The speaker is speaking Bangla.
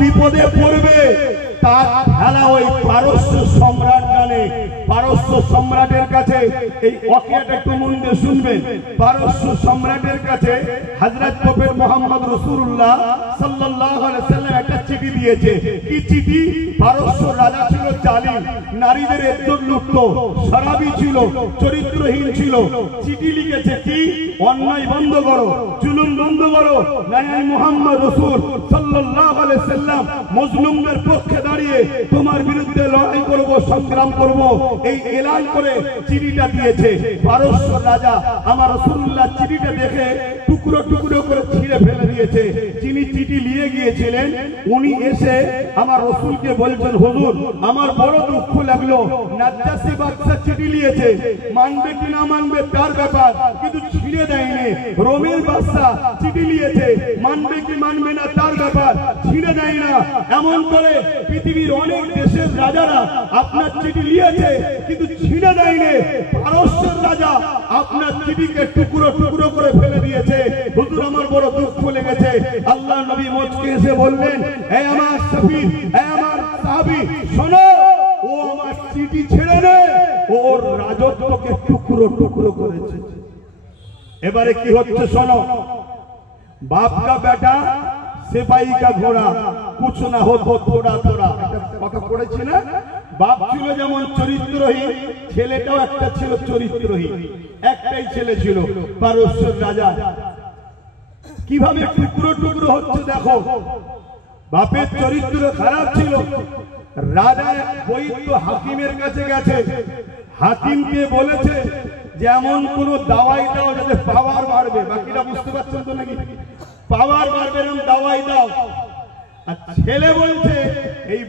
বিপদে পড়বে তার খেলা ওই পারস্য সম্রাট জানে। পারস্য সম্রাটের কাছে এই ওয়াকিয়াটা একটু মন দিয়ে শুনবেন। পারস্য সম্রাটের কাছে হযরত প্রফেট মুহাম্মদ রাসূলুল্লাহ সাল্লাল্লাহু আলাইহি সাল্লাম একটা চিঠি দিয়েছে। কি চিঠি? পারস্য রাজা ছিল জালিম, নারীদের ইজ্জত লুটতো, শরাবী ছিল, চরিত্রহীন ছিল। চিঠি লিখেছে কি? অন্যায় বন্ধ করো, জুলুম বন্ধ করো, নবী মুহাম্মদ রাসূল সাল্লাল্লাহু আলাইহি সাল্লাম মজলুমদের পক্ষে দাঁড়িয়ে তোমার বিরুদ্ধে লড়াই করব, সংগ্রাম করব, এই এলান করে চিঠিটা দিয়েছে। পারস্য রাজা আমার রাসূলুল্লাহ চিঠিটা দেখে টুকরো টুকরো করে ছিঁড়ে ফেলে দিয়েছে। যিনি চিঠি নিয়ে গিয়েছিলেন উনি এসে আমার রাসূলকে বলছেন, হুজুর আমার বড় দুঃখ লাগলো, নাজ্জাশী বাদশা চিঠি নিয়েছে, মানবে কি না মানবে তার ব্যাপার, কিন্তু ছিঁড়ে দেয়নি। রোমের বাদশা চিঠি নিয়েছে, মানবে কি মানবে না তার ব্যাপার, ছিঁড়ে দেয় না। এমন করে পৃথিবীর অনেক দেশের রাজারা আপনার চিঠি নিয়েছে কিন্তু ছিঁড়ে দেয়নি। পারস্যের রাজা আপনার চিঠিকে টুকরো টুকরো করে ফেলে দিয়েছে। হুজুর আমার বড় দুঃখ লেগেছে। আল্লাহ নবী মুচকে এসে বললেন, হে আমার সফির, হে আমার সাহাবী, শোনো, ও আমার চিঠি ছেড়ে নে, ওর রাজত্বকে টুকরো টুকরো করেছে। এবারে কি হচ্ছে শোনো। बाप का बेटा सिपाही का घोड़ा, कुछ ना हो तो थोड़ा थोड़ा কথা পড়েছি না? বাপ ছিল যেমন চরিত্রহীন, ছেলেটাও একটা ছিল চরিত্রহীন। একটাই ছেলে ছিল পারস্যের রাজা। কিভাবে টুকরো টুকরো হচ্ছে দেখো। বাপের চরিত্র খারাপ ছিল। রাজা বৈদ্য হাকিমের কাছে গেছে, হাকিমকে বলেছে যেমন কোন দাওয়াই দাও যাতে পাওয়ার বাড়বে। বাকিটা বুঝতে পারছেন তো নাকি? পাওয়ার বাড়বে এরকম দাওয়াই দাও। আর ছেলে বলছে এই